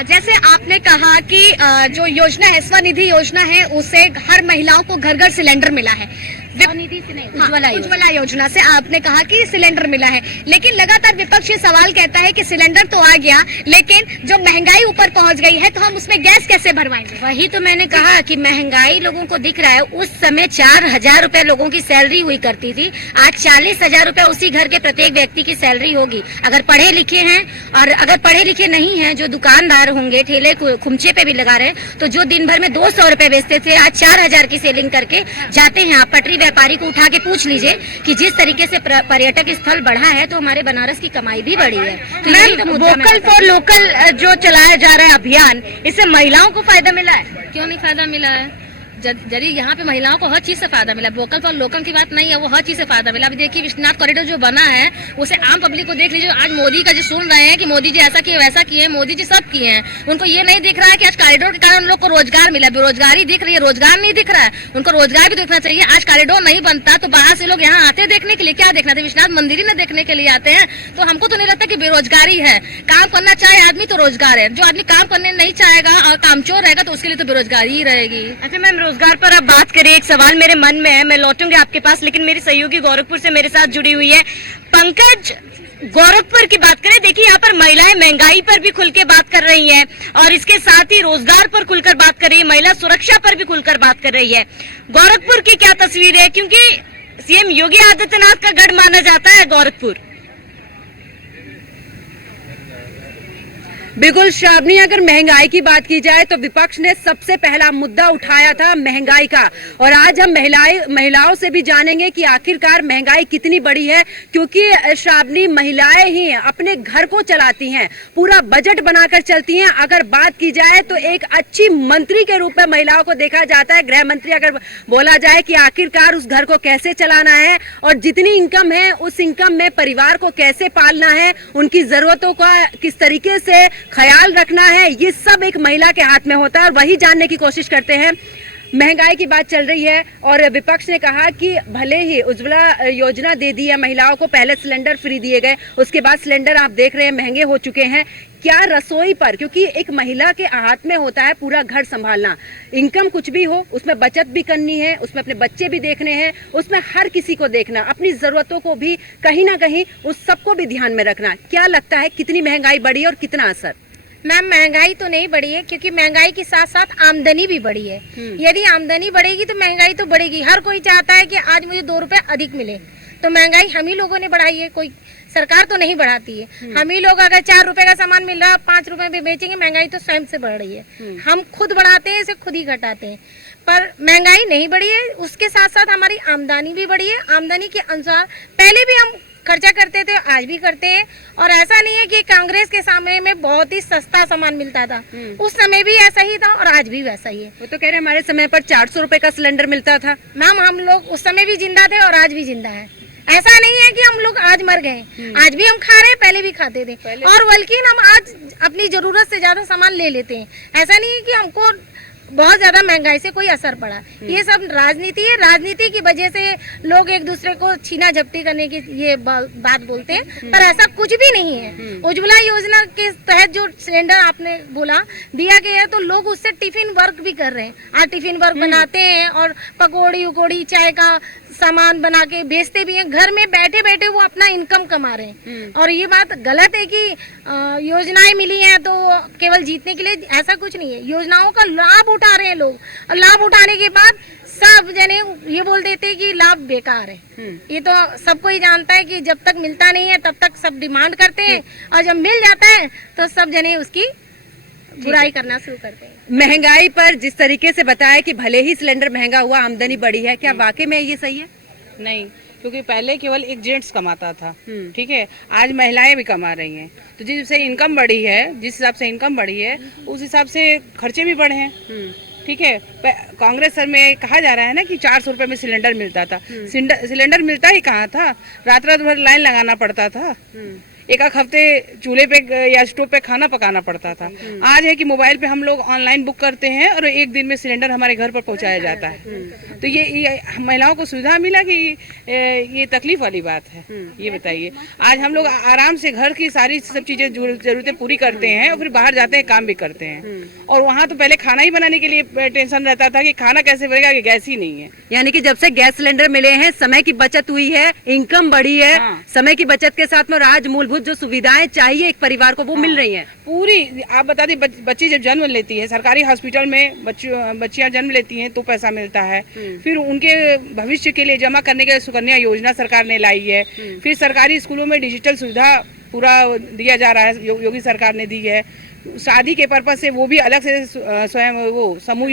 जैसे आपने कहा कि जो योजना है, स्वनिधि योजना है, उससे हर महिलाओं को घर घर सिलेंडर मिला है। स्वनिधि से नहीं, उज्ज्वला योजना से आपने कहा कि सिलेंडर मिला है, लेकिन लगातार विपक्ष ये सवाल कहता है कि सिलेंडर तो आ गया, लेकिन जो महंगाई ऊपर पहुंच गई है तो हम उसमें गैस कैसे भरवाएंगे? वही तो मैंने कहा कि महंगाई लोगों को दिख रहा है। उस समय 4,000 रुपए लोगों की सैलरी हुई करती थी, आज 40,000 रुपए उसी घर के प्रत्येक व्यक्ति की सैलरी होगी। अगर पढ़े लिखे हैं, और अगर पढ़े लिखे नहीं हैं, जो दुकानदार होंगे, ठेले खुमचे पे भी लगा रहे हैं, तो जो दिन भर में 200 रुपए बेचते थे, आज 4,000 की सेलिंग करके जाते हैं। आप पटरी व्यापारी को उठा के पूछ लीजिए कि जिस तरीके से पर्यटक स्थल बढ़ा है तो हमारे बनारस की कमाई भी बढ़ी है। तो मैम, वोकल फॉर लोकल जो चलाया जा रहा है अभियान, इससे महिलाओं को फायदा मिला है? क्यों नहीं फायदा मिला है? यदि यहाँ पे महिलाओं को हर चीज से फायदा मिला, वोकल फॉर लोकल की बात नहीं है, वो हर चीज से फायदा मिला। अभी देखिए विश्वनाथ कॉरिडोर जो बना है, उसे आम पब्लिक को देख लीजिए। आज मोदी का जो सुन रहे हैं कि मोदी जी ऐसा किए वैसा किए, मोदी जी सब किए हैं, उनको ये नहीं दिख रहा है कि आज कॉरिडोर के कारण उन लोग को रोजगार मिला। बेरोजगारी दिख रही है, रोजगार नहीं दिख रहा है, उनको रोजगार भी देखना चाहिए। आज कॉरिडोर नहीं बनता तो बाहर से लोग यहाँ आते देखने के लिए, क्या देखना था? विश्वनाथ मंदिर ही न देखने के लिए आते हैं। तो हमको तो नहीं लगता कि बेरोजगारी है। काम करना चाहे आदमी तो रोजगार है, जो आदमी काम करने नहीं चाहेगा और कामचोर रहेगा तो उसके लिए तो बेरोजगारी ही रहेगी। अच्छा मैम, रोजगार पर अब बात करिए। एक सवाल मेरे मन में है, मैं लौटूंगी आपके पास, लेकिन मेरी सहयोगी गोरखपुर से मेरे साथ जुड़ी हुई है पंकज। गोरखपुर की बात करें, देखिए यहाँ पर महिलाएं महंगाई पर भी खुल के बात कर रही हैं और इसके साथ ही रोजगार पर खुलकर बात कर रही है, महिला सुरक्षा पर भी खुलकर बात कर रही है। गोरखपुर की क्या तस्वीर है? क्योंकि सीएम योगी आदित्यनाथ का गढ़ माना जाता है गोरखपुर। बिल्कुल श्रावणी, अगर महंगाई की बात की जाए तो विपक्ष ने सबसे पहला मुद्दा उठाया था महंगाई का, और आज हम महिलाओं से भी जानेंगे कि आखिरकार महंगाई कितनी बड़ी है। क्योंकि श्रावणी, महिलाएं ही अपने घर को चलाती हैं, पूरा बजट बनाकर चलती हैं। अगर बात की जाए तो एक अच्छी मंत्री के रूप में महिलाओं को देखा जाता है, गृह मंत्री अगर बोला जाए कि आखिरकार उस घर को कैसे चलाना है और जितनी इनकम है उस इनकम में परिवार को कैसे पालना है, उनकी जरूरतों का किस तरीके से ख्याल रखना है, ये सब एक महिला के हाथ में होता है। और वही जानने की कोशिश करते हैं। महंगाई की बात चल रही है और विपक्ष ने कहा कि भले ही उज्ज्वला योजना दे दी है महिलाओं को, पहले सिलेंडर फ्री दिए गए, उसके बाद सिलेंडर आप देख रहे हैं महंगे हो चुके हैं। क्या रसोई पर, क्योंकि एक महिला के हाथ में होता है पूरा घर संभालना, इनकम कुछ भी हो उसमें बचत भी करनी है, उसमें अपने बच्चे भी देखने हैं, उसमें हर किसी को देखना, अपनी जरूरतों को भी कहीं ना कहीं उस सबको भी ध्यान में रखना। क्या लगता है कितनी महंगाई बढ़ी और कितना असर? मैम, महंगाई तो नहीं बढ़ी है, क्योंकि महंगाई के साथ साथ आमदनी भी बढ़ी है। यदि आमदनी बढ़ेगी तो महंगाई तो बढ़ेगी। हर कोई चाहता है कि आज मुझे 2 रुपए अधिक मिले, तो महंगाई हम ही लोगों ने बढ़ाई है, कोई सरकार तो नहीं बढ़ाती है। हम ही लोग अगर 4 रुपए का सामान मिल रहा है 5 रुपए में बेचेंगे, महंगाई तो स्वयं से बढ़ रही है। हम खुद बढ़ाते हैं, इसे खुद ही घटाते हैं, पर महंगाई नहीं बढ़ी है। उसके साथ साथ हमारी आमदनी भी बढ़ी है। आमदनी के अनुसार पहले भी हम खर्चा करते थे, आज भी करते हैं। और ऐसा नहीं है कि कांग्रेस के समय में बहुत ही सस्ता सामान मिलता था, उस समय भी ऐसा ही था और आज भी वैसा ही है। वो तो कह रहे हमारे समय पर 400 रुपए का सिलेंडर मिलता था। मैम हम लोग उस समय भी जिंदा थे और आज भी जिंदा है। ऐसा नहीं है कि हम लोग आज मर गए, आज भी हम खा रहे हैं, पहले भी खाते थे। और बल्कि हम आज अपनी जरूरत से ज्यादा सामान ले लेते हैं। ऐसा नहीं है कि हमको बहुत ज्यादा महंगाई से कोई असर पड़ा। ये सब राजनीति है। राजनीति की वजह से लोग एक दूसरे को छीना झपटी करने की ये बात बोलते हैं, पर ऐसा कुछ भी नहीं है। उज्ज्वला योजना के तहत जो सिलेंडर आपने बोला दिया गया है, तो लोग उससे टिफिन वर्क भी कर रहे हैं। आज टिफिन वर्क बनाते हैं और पकौड़ी उकौड़ी चाय का सामान बना के बेचते भी हैं। घर में बैठे बैठे वो अपना इनकम कमा रहे हैं। और ये बात गलत है कि योजनाएं मिली हैं तो केवल जीतने के लिए, ऐसा कुछ नहीं है। योजनाओं का लाभ उठा रहे हैं लोग, और लाभ उठाने के बाद सब जने ये बोल देते हैं कि लाभ बेकार है। ये तो सबको ही जानता है कि जब तक मिलता नहीं है तब तक सब डिमांड करते हैं, और जब मिल जाता है तो सब जने उसकी बुराई करना शुरू करते हैं। महंगाई पर जिस तरीके से बताया कि भले ही सिलेंडर महंगा हुआ, आमदनी बढ़ी है, क्या वाकई में ये सही है? नहीं, क्योंकि पहले केवल एक जेंट्स कमाता था, ठीक है, आज महिलाएं भी कमा रही हैं। तो जिस हिसाब से इनकम बढ़ी है, जिस हिसाब से इनकम बढ़ी है, उस हिसाब से खर्चे भी बढ़े हैं, ठीक है। कांग्रेस सर में कहा जा रहा है ना कि 400 रुपए में सिलेंडर मिलता था। सिलेंडर मिलता ही कहाँ था, रात रात भर लाइन लगाना पड़ता था। एक हफ्ते चूल्हे पे या स्टोव पे खाना पकाना पड़ता था। आज है कि मोबाइल पे हम लोग ऑनलाइन बुक करते हैं और एक दिन में सिलेंडर हमारे घर पर पहुंचाया जाता है। तो ये महिलाओं को सुविधा मिला कि ये तकलीफ वाली बात है? ये बताइए। आज हम लोग आराम से घर की सारी सब चीजें जरूरतें पूरी करते हैं और फिर बाहर जाते हैं, काम भी करते हैं। और वहाँ तो पहले खाना ही बनाने के लिए टेंशन रहता था कि खाना कैसे बनेगा, कि गैस ही नहीं है। यानी कि जब से गैस सिलेंडर मिले हैं, समय की बचत हुई है, इनकम बढ़ी है। समय की बचत के साथ में आज मूलभूत जो सुविधाएं चाहिए एक परिवार को वो मिल रही हैं। पूरी आप बता दी, बच्ची जब जन्म लेती है, सरकारी हॉस्पिटल में बच्चियां जन्म लेती हैं तो पैसा मिलता है। फिर उनके भविष्य के लिए जमा करने के लिए सुकन्या योजना सरकार ने लाई है। फिर सरकारी स्कूलों में डिजिटल सुविधा पूरा दिया जा रहा है, योगी सरकार ने दी है। शादी के पर्पज से वो भी अलग से स्वयं वो समूह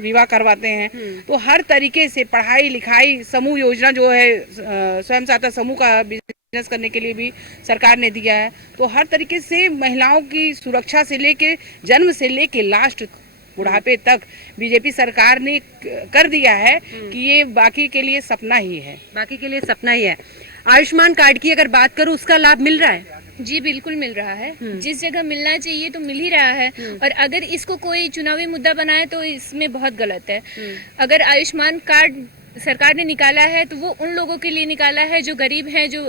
विवाह करवाते हैं। तो हर तरीके से पढ़ाई लिखाई, समूह योजना जो है स्वयं सहायता समूह का बिजनेस करने के लिए भी सरकार ने दिया है। तो हर तरीके से महिलाओं की सुरक्षा से लेके जन्म से लेके लास्ट बुढ़ापे तक बीजेपी सरकार ने कर दिया है कि ये बाकी के लिए सपना ही है। बाकी के लिए सपना ही है। आयुष्मान कार्ड की अगर बात करूं, उसका लाभ मिल रहा है? जी बिल्कुल मिल रहा है। जिस जगह मिलना चाहिए तो मिल ही रहा है। और अगर इसको कोई चुनावी मुद्दा बनाए तो इसमें बहुत गलत है। अगर आयुष्मान कार्ड सरकार ने निकाला है तो वो उन लोगों के लिए निकाला है जो गरीब हैं, जो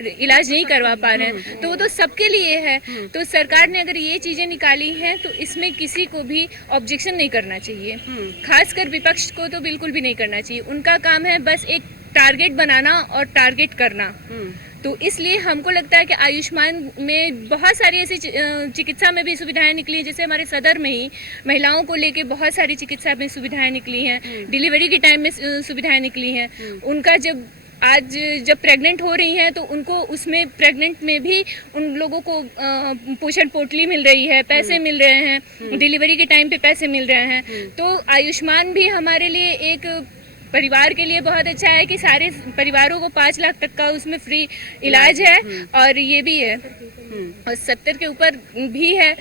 इलाज नहीं करवा पा रहे हैं, तो वो तो सबके लिए है। तो सरकार ने अगर ये चीजें निकाली हैं तो इसमें किसी को भी ऑब्जेक्शन नहीं करना चाहिए, खासकर विपक्ष को तो बिल्कुल भी नहीं करना चाहिए। उनका काम है बस एक टारगेट बनाना और टारगेट करना। तो इसलिए हमको लगता है कि आयुष्मान में बहुत सारी ऐसी चिकित्सा में भी सुविधाएं निकली हैं। जैसे हमारे सदर में ही महिलाओं को लेके बहुत सारी चिकित्सा में सुविधाएं निकली हैं, डिलीवरी के टाइम में सुविधाएं निकली हैं। उनका आज जब प्रेग्नेंट हो रही हैं तो उनको उसमें प्रेग्नेंट में भी उन लोगों को पोषण पोटली मिल रही है, पैसे मिल रहे हैं, डिलीवरी के टाइम पे पैसे मिल रहे हैं। तो आयुष्मान भी हमारे लिए एक परिवार के लिए बहुत अच्छा है कि सारे परिवारों को 5 लाख तक का उसमें फ्री इलाज है। और ये भी है और 70 के ऊपर भी है।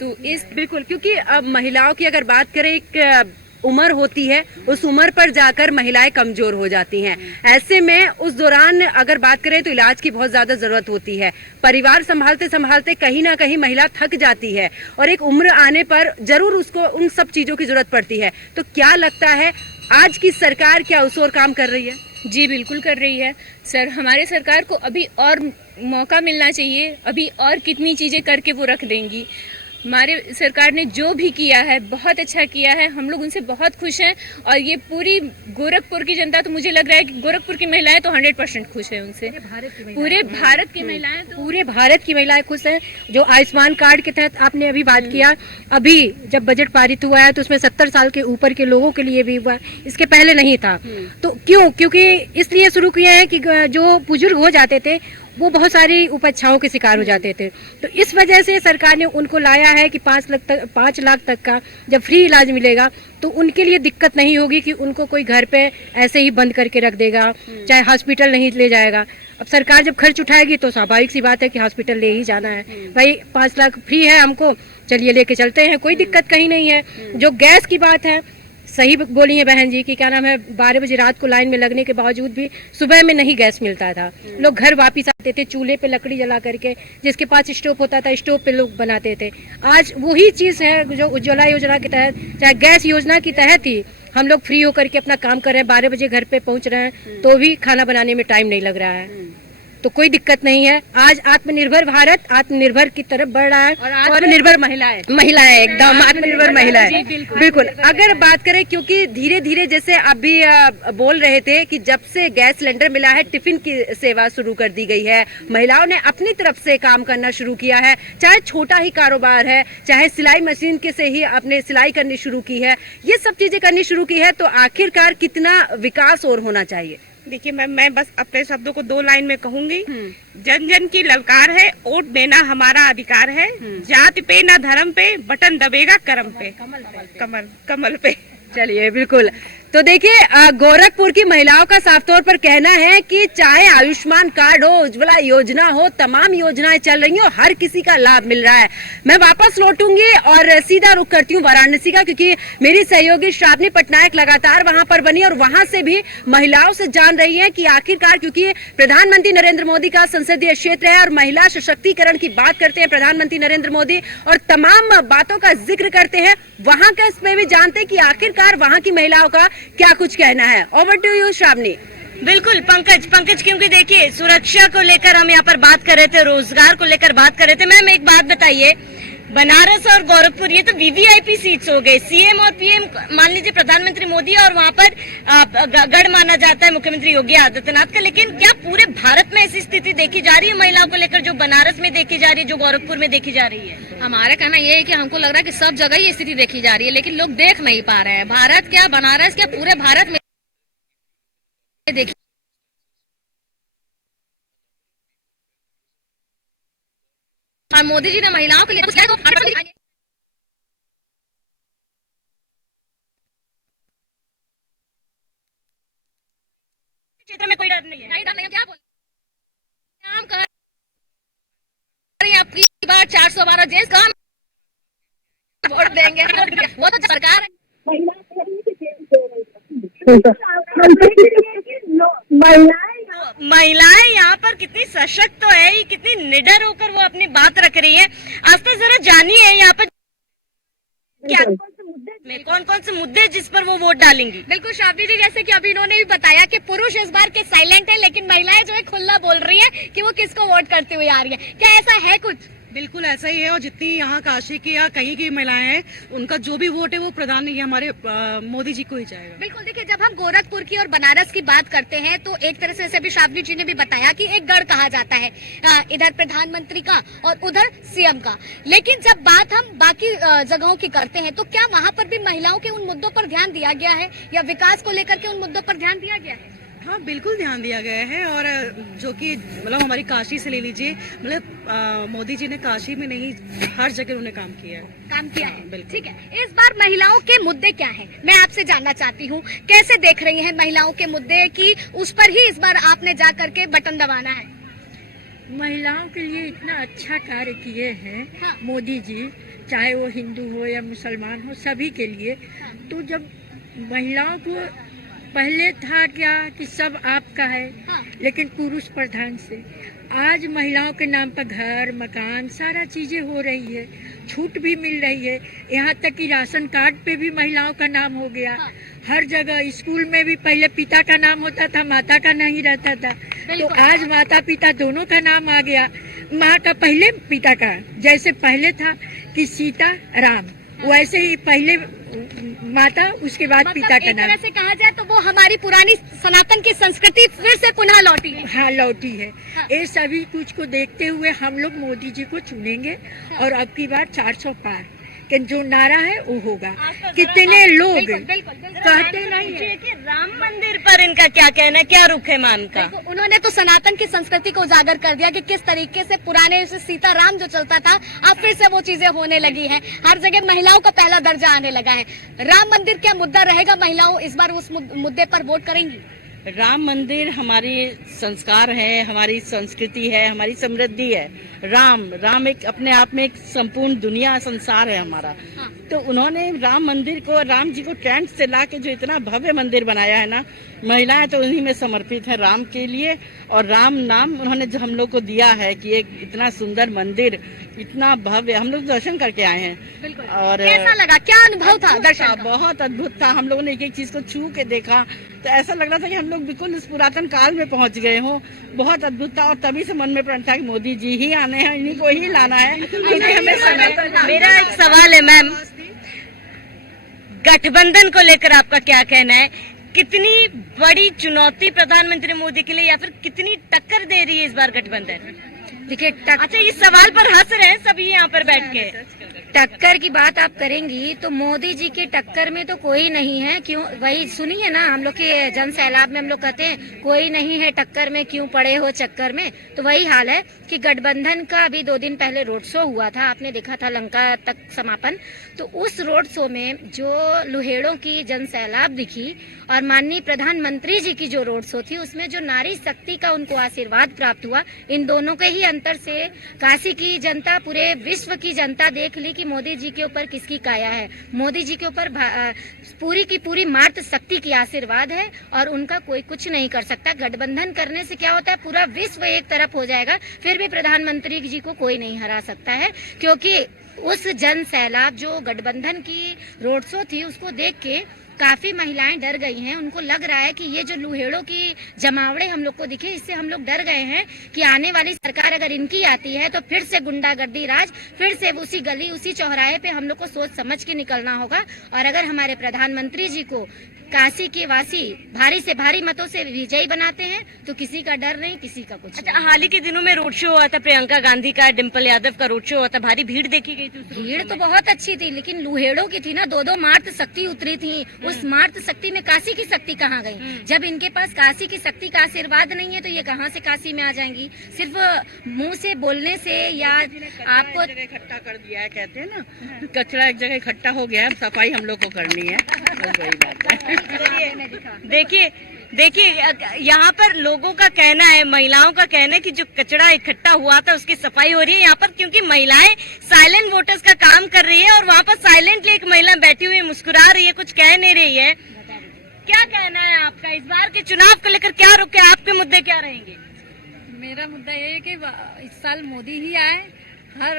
तो इस बिल्कुल, क्योंकि अब महिलाओं की अगर बात करें, एक उम्र होती है, उस उम्र पर जाकर महिलाएं कमजोर हो जाती हैं। ऐसे में उस दौरान अगर बात करें तो इलाज की बहुत ज्यादा जरूरत होती है। परिवार संभालते संभालते कहीं ना कहीं महिला थक जाती है और एक उम्र आने पर जरूर उसको उन सब चीजों की जरूरत पड़ती है। तो क्या लगता है आज की सरकार क्या उस ओर काम कर रही है? जी बिल्कुल कर रही है सर। हमारे सरकार को अभी और मौका मिलना चाहिए, अभी और कितनी चीजें करके वो रख देंगी। हमारे सरकार ने जो भी किया है बहुत अच्छा किया है, हम लोग उनसे बहुत खुश हैं। और ये पूरी गोरखपुर की जनता, तो मुझे लग रहा है कि गोरखपुर की महिलाएं तो 100% खुश है उनसे। पूरे भारत की महिलाएं तो पूरे भारत की महिलाएं खुश हैं। जो आयुष्मान कार्ड के तहत आपने अभी बात किया, अभी जब बजट पारित हुआ है तो उसमें 70 साल के ऊपर के लोगों के लिए भी हुआ, इसके पहले नहीं था। तो क्यों? क्योंकि इसलिए शुरू किया है कि जो बुजुर्ग हो जाते थे वो बहुत सारी उपेक्षाओं के शिकार हो जाते थे, तो इस वजह से सरकार ने उनको लाया है कि 5 लाख तक का जब फ्री इलाज मिलेगा तो उनके लिए दिक्कत नहीं होगी कि उनको कोई घर पे ऐसे ही बंद करके रख देगा, चाहे हॉस्पिटल नहीं ले जाएगा। अब सरकार जब खर्च उठाएगी तो स्वाभाविक सी बात है कि हॉस्पिटल ले ही जाना है। भाई 5 लाख फ्री है हमको, चलिए लेके चलते हैं, कोई दिक्कत कहीं नहीं है। जो गैस की बात है, सही बोली है बहन जी कि क्या नाम है, 12 बजे रात को लाइन में लगने के बावजूद भी सुबह में नहीं गैस मिलता था। लोग घर वापस आते थे चूल्हे पे लकड़ी जला करके, जिसके पास स्टोव होता था स्टोव पे लोग बनाते थे। आज वही चीज़ है जो उज्ज्वला योजना के तहत, चाहे गैस योजना के तहत ही हम लोग फ्री होकर के अपना काम कर रहे हैं, 12 बजे घर पे पहुंच रहे हैं तो भी खाना बनाने में टाइम नहीं लग रहा है, तो कोई दिक्कत नहीं है। आज आत्मनिर्भर भारत आत्मनिर्भर की तरफ बढ़ रहा है और आत्मनिर्भर महिलाएं एकदम आत्मनिर्भर महिलाएं, बिल्कुल। अगर बात करें, क्योंकि धीरे धीरे जैसे अभी बोल रहे थे कि जब से गैस सिलेंडर मिला है टिफिन की सेवा शुरू कर दी गई है, महिलाओं ने अपनी तरफ से काम करना शुरू किया है, चाहे छोटा ही कारोबार है, चाहे सिलाई मशीन के से ही अपने सिलाई करनी शुरू की है, ये सब चीजें करनी शुरू की है, तो आखिरकार कितना विकास और होना चाहिए? देखिए मैं बस अपने शब्दों को 2 लाइन में कहूंगी। जन जन की ललकार है, वोट देना हमारा अधिकार है, जाति पे ना धर्म पे, बटन दबेगा करम पे, कमल पे। चलिए, बिल्कुल। तो देखिए, गोरखपुर की महिलाओं का साफ तौर पर कहना है कि चाहे आयुष्मान कार्ड हो, उज्ज्वला योजना हो, तमाम योजनाएं चल रही हैं और हर किसी का लाभ मिल रहा है। मैं वापस लौटूंगी और सीधा रुख करती हूँ वाराणसी का, क्योंकि मेरी सहयोगी श्रावणी पटनायक लगातार वहां पर बनी और वहां से भी महिलाओं से जान रही है कि आखिरकार, क्योंकि प्रधानमंत्री नरेंद्र मोदी का संसदीय क्षेत्र है और महिला सशक्तिकरण की बात करते हैं प्रधानमंत्री नरेंद्र मोदी और तमाम बातों का जिक्र करते हैं, वहां का इसमें भी जानते हैं कि आखिरकार वहां की महिलाओं का क्या कुछ कहना है। Over to you Shravani. बिल्कुल पंकज, क्योंकि देखिए सुरक्षा को लेकर हम यहाँ पर बात कर रहे थे, रोजगार को लेकर बात कर रहे थे। मैम एक बात बताइए, बनारस और गोरखपुर ये तो वीवीआईपी सीट्स हो गए, सीएम और पीएम मान लीजिए प्रधानमंत्री मोदी और वहाँ पर गढ़ माना जाता है मुख्यमंत्री योगी आदित्यनाथ का, लेकिन क्या पूरे भारत में ऐसी स्थिति देखी जा रही है महिलाओं को लेकर जो बनारस में देखी जा रही है, जो गोरखपुर में देखी जा रही है? हमारा कहना ये है कि हमको लग रहा है कि सब जगह ये स्थिति देखी जा रही है, लेकिन लोग देख नहीं पा रहे हैं। भारत क्या, बनारस क्या, पूरे भारत में देखिए और मोदी जी ने महिलाओं के लिए कुछ किया तो क्षेत्र में कोई डर नहीं है। नहीं डर नहीं, क्या बोल हम कह रहे हैं आपकी बार 412 जेस का वोट देंगे, वो तो सरकार है। महिलाएं यहाँ पर कितनी सशक्त तो है, कितनी निडर होकर वो अपनी बात रख रही है। आस्था जरा जानिए यहाँ पर क्या कौन कौन से मुद्दे जिस पर वो वोट डालेंगी? बिल्कुल श्रावणी जी, जैसे कि अभी इन्होंने भी बताया कि पुरुष इस बार के साइलेंट है, लेकिन महिलाएं जो है खुला बोल रही है कि वो किसको वोट करती हुई आ रही है। क्या ऐसा है कुछ? बिल्कुल ऐसा ही है, और जितनी यहाँ काशी की या कहीं की महिलाएं हैं, उनका जो भी वोट है वो प्रधान ये हमारे मोदी जी को ही जाएगा। बिल्कुल, देखिए जब हम गोरखपुर की और बनारस की बात करते हैं तो एक तरह से जैसे अभी श्रावणी जी ने भी बताया कि एक गढ़ कहा जाता है, इधर प्रधानमंत्री का और उधर सीएम का, लेकिन जब बात हम बाकी जगहों की करते हैं तो क्या वहाँ पर भी महिलाओं के उन मुद्दों पर ध्यान दिया गया है या विकास को लेकर के उन मुद्दों पर ध्यान दिया गया है? हाँ बिल्कुल ध्यान दिया गया है, और जो कि मतलब हमारी काशी से ले लीजिए, मतलब मोदी जी ने काशी में नहीं हर जगह उन्होंने काम किया है। बिल्कुल ठीक है। इस बार महिलाओं के मुद्दे क्या हैं, मैं आपसे जानना चाहती हूँ, कैसे देख रही हैं महिलाओं के मुद्दे कि उस पर ही इस बार आपने जा करके बटन दबाना है? महिलाओं के लिए इतना अच्छा कार्य किए हैं मोदी जी, चाहे वो हिंदू हो या मुसलमान हो, सभी के लिए। तो जब महिलाओं को पहले था क्या कि सब आपका है, लेकिन पुरुष प्रधान से आज महिलाओं के नाम पर घर मकान सारा चीजें हो रही है, छूट भी मिल रही है। यहाँ तक कि राशन कार्ड पे भी महिलाओं का नाम हो गया। हर जगह स्कूल में भी पहले पिता का नाम होता था, माता का नहीं रहता था, तो आज माता पिता दोनों का नाम आ गया। माँ का पहले पिता का, जैसे पहले था कि सीता राम, वैसे ही पहले माता उसके बाद पिता का एक नाम। तरह से कहा जाए तो वो हमारी पुरानी सनातन की संस्कृति फिर से पुनः लौटी है। हाँ लौटी है। ये सभी कुछ को देखते हुए हम लोग मोदी जी को चुनेंगे और अब की बार 400 पार कि जो नारा है वो होगा। कितने लोग कहते नहीं है कि राम मंदिर पर इनका क्या कहना है, क्या रुख है मान का? उन्होंने तो सनातन की संस्कृति को उजागर कर दिया कि किस तरीके से पुराने सीता राम जो चलता था अब फिर से वो चीजें होने लगी हैं। हर जगह महिलाओं का पहला दर्जा आने लगा है। राम मंदिर क्या मुद्दा रहेगा? महिलाओं इस बार उस मुद्दे पर वोट करेंगी? राम मंदिर हमारी संस्कार है, हमारी संस्कृति है, हमारी समृद्धि है। राम एक अपने आप में एक संपूर्ण दुनिया संसार है हमारा। तो उन्होंने राम मंदिर को, राम जी को टेंट से ला के जो इतना भव्य मंदिर बनाया है ना, महिलाएं तो उन्हीं में समर्पित है राम के लिए। और राम नाम उन्होंने जो हम लोग को दिया है कि एक इतना सुंदर मंदिर, इतना भव्य, हम लोग दर्शन करके आए हैं। और कैसा लगा, क्या अनुभव था दर्शन का? बहुत अद्भुत था। हम लोगों ने एक एक चीज को छू के देखा तो ऐसा लग रहा था कि हम लोग बिल्कुल इस पुरातन काल में पहुंच गए हों। बहुत अद्भुत था और तभी से मन में प्रण था कि मोदी जी ही आने हैं, इन्हीं को ही लाना है, क्योंकि हमें समय। मेरा एक सवाल है मैम, गठबंधन को लेकर आपका क्या कहना है? कितनी बड़ी चुनौती प्रधानमंत्री मोदी के लिए, या फिर कितनी टक्कर दे रही है इस बार गठबंधन? देखिए, अच्छा, इस सवाल पर हंस रहे हैं सभी यहाँ पर बैठ के। टक्कर की बात आप करेंगी तो मोदी जी की टक्कर में तो कोई नहीं है। क्यों? वही सुनिए ना, हम लोग के जन सैलाब में हम लोग कहते हैं कोई नहीं है टक्कर में, क्यों पड़े हो चक्कर में। तो वही हाल है कि गठबंधन का अभी 2 दिन पहले रोड शो हुआ था, आपने देखा था लंका तक समापन। तो उस रोड शो में जो लुहेड़ों की जन सैलाब दिखी और माननीय प्रधानमंत्री जी की जो रोड शो थी, उसमें जो नारी शक्ति का उनको आशीर्वाद प्राप्त हुआ, इन दोनों के ही अंतर से काशी की जनता, पूरे विश्व की जनता देख ली कि मोदी जी के ऊपर किसकी काया है। मोदी जी के ऊपर पूरी की पूरी मातृ शक्ति की आशीर्वाद है और उनका कोई कुछ नहीं कर सकता। गठबंधन करने से क्या होता है, पूरा विश्व एक तरफ हो जाएगा, फिर भी प्रधानमंत्री जी को कोई नहीं हरा सकता है। क्योंकि उस जन सैलाब जो गठबंधन की रोड शो थी, उसको देख के काफी महिलाएं डर गई हैं। उनको लग रहा है कि ये जो लुहेड़ों की जमावड़े हम लोग को दिखे, इससे हम लोग डर गए हैं कि आने वाली सरकार अगर इनकी आती है तो फिर से गुंडागर्दी राज, फिर से उसी गली उसी चौराहे पे हम लोग को सोच समझ के निकलना होगा। और अगर हमारे प्रधानमंत्री जी को काशी के वासी भारी से भारी मतों से विजयी बनाते हैं तो किसी का डर नहीं, किसी का कुछ। अच्छा, हाल ही के दिनों में रोड शो हुआ था प्रियंका गांधी का, डिम्पल यादव का रोड शो हुआ था, भारी भीड़ देखी गई थी। भीड़ तो बहुत अच्छी थी, लेकिन लुहेड़ों की थी ना, 2-2 मातृ शक्ति उतरी थी। उस मातृ शक्ति में काशी की शक्ति कहाँ गई? जब इनके पास काशी की शक्ति का आशीर्वाद नहीं है तो ये कहाँ से काशी में आ जाएंगी? सिर्फ मुंह से बोलने से या आपको इकट्ठा कर दिया है, कहते हैं ना, कचरा एक जगह इकट्ठा हो गया है, सफाई हम लोग को करनी है, बस वही बात है। देखिए यहाँ पर लोगों का कहना है, महिलाओं का कहना है कि जो कचरा इकट्ठा हुआ था उसकी सफाई हो रही है यहाँ पर, क्योंकि महिलाएं साइलेंट वोटर्स का काम कर रही है और वहाँ पर साइलेंटली एक महिला बैठी हुई मुस्कुरा रही है, कुछ कह नहीं रही है। क्या कहना है आपका इस बार के चुनाव को लेकर? क्या रुक है, आपके मुद्दे क्या रहेंगे? मेरा मुद्दा ये है कि इस साल मोदी ही आए, हर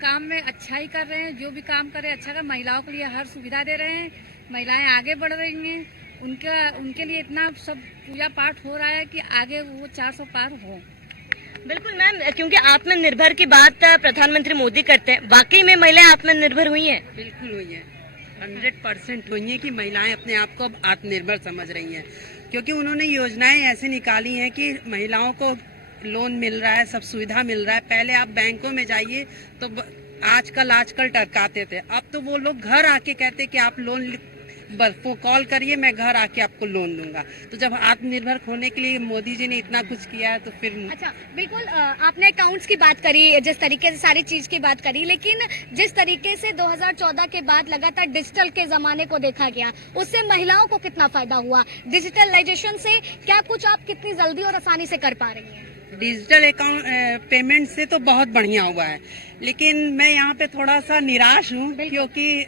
काम में अच्छा ही कर रहे हैं, जो भी काम कर रहे हैं अच्छा कर, महिलाओं के लिए हर सुविधा दे रहे हैं, महिलाएं आगे बढ़ रही हैं, उनके लिए इतना सब पूजा पाठ हो रहा है कि आगे वो 400 पार हो। बिल्कुल मैम, क्योंकि आत्मनिर्भर की बात प्रधानमंत्री मोदी करते हैं, वाकई में महिलाएं आत्मनिर्भर हुई हैं? बिल्कुल हुई है, 100% हुई है कि महिलाएं अपने आप को अब आत्मनिर्भर समझ रही हैं, क्योंकि उन्होंने योजनाएं ऐसी निकाली हैं कि महिलाओं को लोन मिल रहा है, सब सुविधा मिल रहा है। पहले आप बैंकों में जाइए तो आजकल टरकाते थे, अब तो वो लोग घर आके कहते कि आप लोन वो कॉल करिए, मैं घर आके आपको लोन दूंगा। तो जब आत्मनिर्भर होने के लिए मोदी जी ने इतना कुछ किया है तो फिर अच्छा, बिल्कुल आपने अकाउंट्स की बात करी, जिस तरीके से सारी चीज की बात करी, लेकिन जिस तरीके से 2014 के बाद लगातार डिजिटल के जमाने को देखा गया, उससे महिलाओं को कितना फायदा हुआ? डिजिटलाइजेशन से क्या कुछ आप कितनी जल्दी और आसानी से कर पा रही हैं? डिजिटल अकाउंट पेमेंट से तो बहुत बढ़िया हुआ है, लेकिन मैं यहाँ पे थोड़ा सा निराश हूँ क्योंकि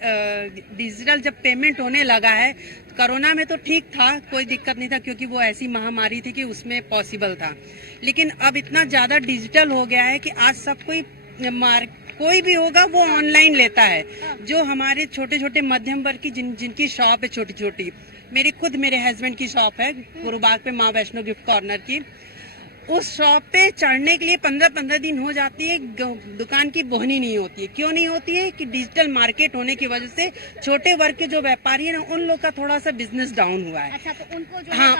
डिजिटल जब पेमेंट होने लगा है, कोरोना में तो ठीक था, कोई दिक्कत नहीं था क्योंकि वो ऐसी महामारी थी कि उसमें पॉसिबल था। लेकिन अब इतना ज़्यादा डिजिटल हो गया है कि आज सब कोई भी होगा वो ऑनलाइन लेता है। जो हमारे छोटे छोटे मध्यम वर्ग की जिनकी शॉप है छोटी छोटी, मेरे हस्बैंड की शॉप है गुरुबाग पे माँ वैष्णो गिफ्ट कॉर्नर की, उस शॉप पे चढ़ने के लिए 15-15 दिन हो जाती है, दुकान की बोहनी नहीं होती है। क्यों नहीं होती है? कि डिजिटल मार्केट होने की वजह से छोटे वर्ग के जो व्यापारी है ना, उन लोग का थोड़ा सा बिजनेस डाउन हुआ है। अच्छा, तो उनको जो हाँ,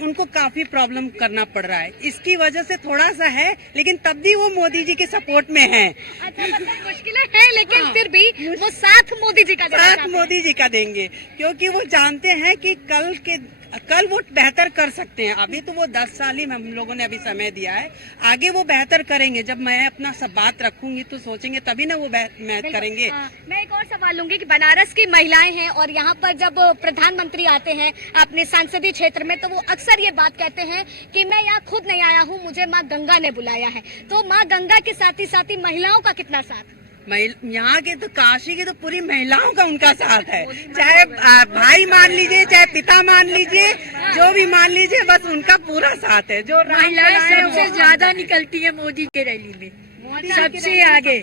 उनको काफी प्रॉब्लम करना पड़ रहा है, इसकी वजह से थोड़ा सा है, लेकिन तब भी वो मोदी जी के सपोर्ट में है। अच्छा, मतलब मुश्किलें हैं, लेकिन फिर भी वो साथ मोदी जी का देना साथ चाहते हैं। मोदी जी का देंगे क्योंकि वो जानते हैं कि कल वो बेहतर कर सकते हैं। अभी तो वो 10 साल ही हम लोगों ने अभी समय दिया है, आगे वो बेहतर करेंगे। जब मैं अपना सब बात रखूंगी तो सोचेंगे तभी ना वो करेंगे। मैं एक और सवाल लूंगी कि बनारस की महिलाएं हैं और यहाँ पर जब प्रधानमंत्री आते हैं अपने संसदीय क्षेत्र में, तो वो अक्सर ये बात कहते हैं कि मैं यहाँ खुद नहीं आया हूँ, मुझे माँ गंगा ने बुलाया है। तो माँ गंगा के साथ ही महिलाओं का कितना साथ? यहाँ के तो काशी की तो पूरी महिलाओं का उनका साथ है, चाहे भाई मान लीजिए, चाहे पिता मान लीजिए, जो भी मान लीजिए, बस उनका पूरा साथ है। जो महिलाएं सबसे ज्यादा निकलती है मोदी के रैली में, सबसे आगे।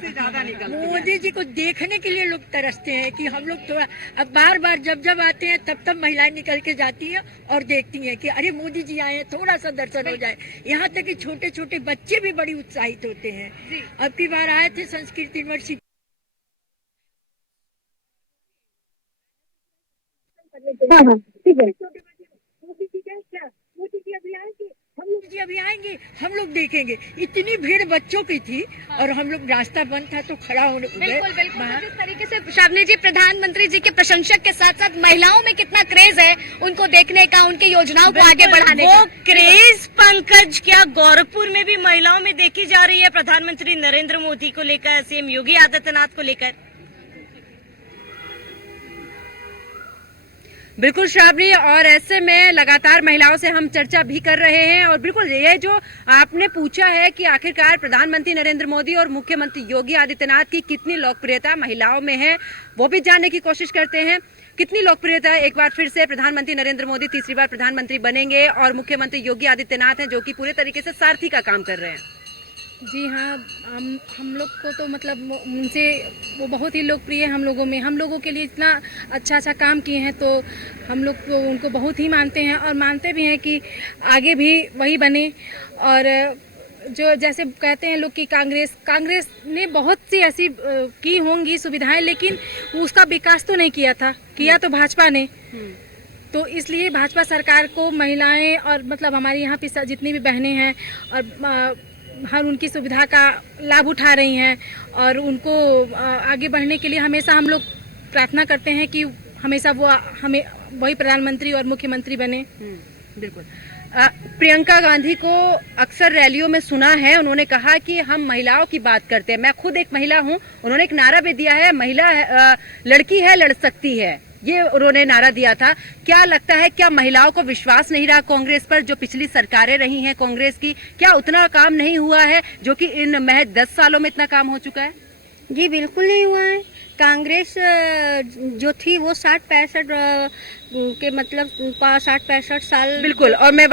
मोदी जी को देखने के लिए लोग तरसते हैं कि हम लोग थोड़ा, अब बार बार जब आते हैं तब महिलाएं निकल के जाती हैं और देखती हैं कि अरे मोदी जी आए हैं, थोड़ा सा दर्शन हो जाए। यहाँ तक कि छोटे छोटे बच्चे भी बड़ी उत्साहित होते हैं। अब की बार आए थे संस्कृत यूनिवर्सिटी, अभी आएंगे, हम लोग देखेंगे। इतनी भीड़ बच्चों की थी और हम लोग, रास्ता बंद था तो खड़ा होने। बिल्कुल बिल्कुल। जिस तरीके से शावनी जी प्रधानमंत्री जी के प्रशंसक के साथ साथ महिलाओं में कितना क्रेज है उनको देखने का, उनकी योजनाओं को आगे बढ़ाने का। वो क्रेज पंकज क्या गोरखपुर में भी महिलाओं में देखी जा रही है, प्रधानमंत्री नरेंद्र मोदी को लेकर, सीएम योगी आदित्यनाथ को लेकर? बिल्कुल श्रावणी, और ऐसे में लगातार महिलाओं से हम चर्चा भी कर रहे हैं। और बिल्कुल ये जो आपने पूछा है कि आखिरकार प्रधानमंत्री नरेंद्र मोदी और मुख्यमंत्री योगी आदित्यनाथ की कितनी लोकप्रियता महिलाओं में है, वो भी जानने की कोशिश करते हैं। कितनी लोकप्रियता है? एक बार फिर से प्रधानमंत्री नरेंद्र मोदी तीसरी बार प्रधानमंत्री बनेंगे और मुख्यमंत्री योगी आदित्यनाथ हैं जो कि पूरे तरीके से सारथी का काम कर रहे हैं। जी हाँ, हम लोग को तो मतलब उनसे वो बहुत ही लोकप्रिय है हम लोगों में। हम लोगों के लिए इतना अच्छा काम किए हैं तो हम लोग तो उनको बहुत ही मानते हैं और मानते भी हैं कि आगे भी वही बने। और जो जैसे कहते हैं लोग कि कांग्रेस ने बहुत सी ऐसी की होंगी सुविधाएं, लेकिन उसका विकास तो नहीं किया था, किया तो भाजपा ने। तो इसलिए भाजपा सरकार को महिलाएं और मतलब हमारी यहाँ पे जितनी भी बहनें हैं और हर उनकी सुविधा का लाभ उठा रही हैं और उनको आगे बढ़ने के लिए हमेशा हम लोग प्रार्थना करते हैं कि हमेशा वो हमें वही प्रधानमंत्री और मुख्यमंत्री बने। बिल्कुल। प्रियंका गांधी को अक्सर रैलियों में सुना है, उन्होंने कहा कि हम महिलाओं की बात करते हैं। मैं खुद एक महिला हूं, उन्होंने एक नारा भी दिया है, महिला लड़की है लड़ सकती है, ये उन्होंने नारा दिया था। क्या लगता है, क्या महिलाओं को विश्वास नहीं रहा कांग्रेस पर? जो पिछली सरकारें रही हैं कांग्रेस की, क्या उतना काम नहीं हुआ है जो कि इन महज 10 सालों में इतना काम हो चुका है? जी बिल्कुल नहीं हुआ है। कांग्रेस जो थी वो 60-65 के मतलब 60-65 साल। बिल्कुल। और मैं